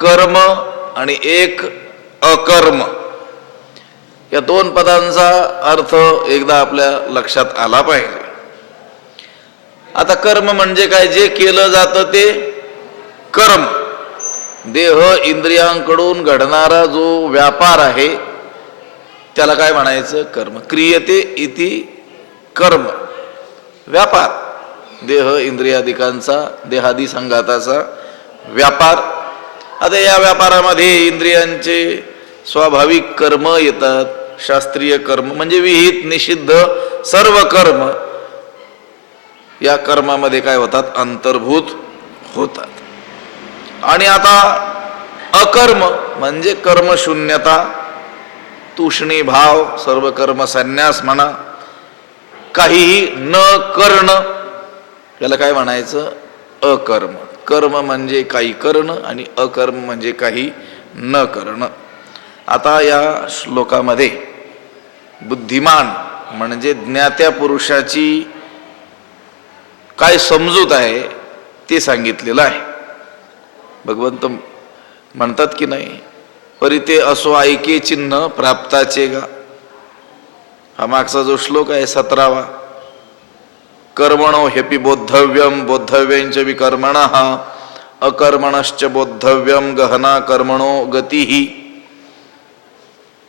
कर्म आणि एक अकर्म, या दोन पदांचा अर्थ एकदा आपल्या लक्षात आला पाहिजे. आता कर्म म्हणजे काय? जे केलं जातं ते कर्म. देह इंद्रियांकडून घडणारा जो व्यापार आहे त्याला काय म्हणायचं? कर्म. क्रियते इति कर्म. व्यापार, देह इंद्रियादिकांचा, देहादी संघाताचा व्यापार. आता या व्यापारामध्ये इंद्रियांचे स्वाभाविक कर्म येतात. शास्त्रीय कर्म म्हणजे विहित निषिद्ध सर्व कर्म या कर्मामध्ये काय होतात? अंतर्भूत होतात. आणि आता अकर्म म्हणजे कर्मशून्यता, तुष्णी भाव, सर्व कर्म संन्यास म्हणा, काहीही न करणं, याला काय म्हणायचं? अकर्म. कर्म म्हणजे काही करणं आणि अकर्म म्हणजे काही न करणं. आता या श्लोकामध्ये बुद्धिमान म्हणजे ज्ञात्या पुरुषाची काय समजूत आहे ते सांगितलेलं आहे. भगवंत म्हणतात की नाही, परिते असो ऐके चिन्ह प्राप्ताचे गा. हा मागचा जो श्लोक आहे 17वा, कर्मणो ह्यपि बोद्धव्यम बोद्धव्यंच विकर्मणः अकर्मणश्च बोद्धव्यम गहना कर्मणो गतिही.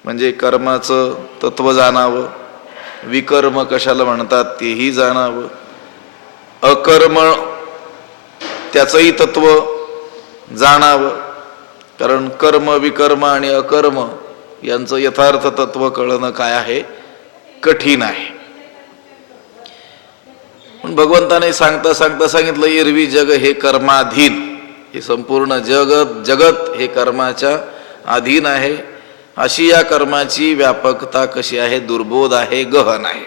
म्हणजे कर्माचं तत्व जाणावं, विकर्म कशाला म्हणतात तेही जाणावं, अकर्म त्याचंही तत्व जाणावं. कारण कर्म, विकर्म आणि अकर्म यांचं यथार्थ तत्व कळणं काय आहे? कठीण आहे. पण भगवंताने सांगता सांगता सांगितलं, एरवी जग हे कर्माधीन. हे संपूर्ण जगत हे कर्माच्या अधीन आहे. अशी या कर्माची व्यापकता कशी आहे? दुर्बोध आहे, गहन आहे.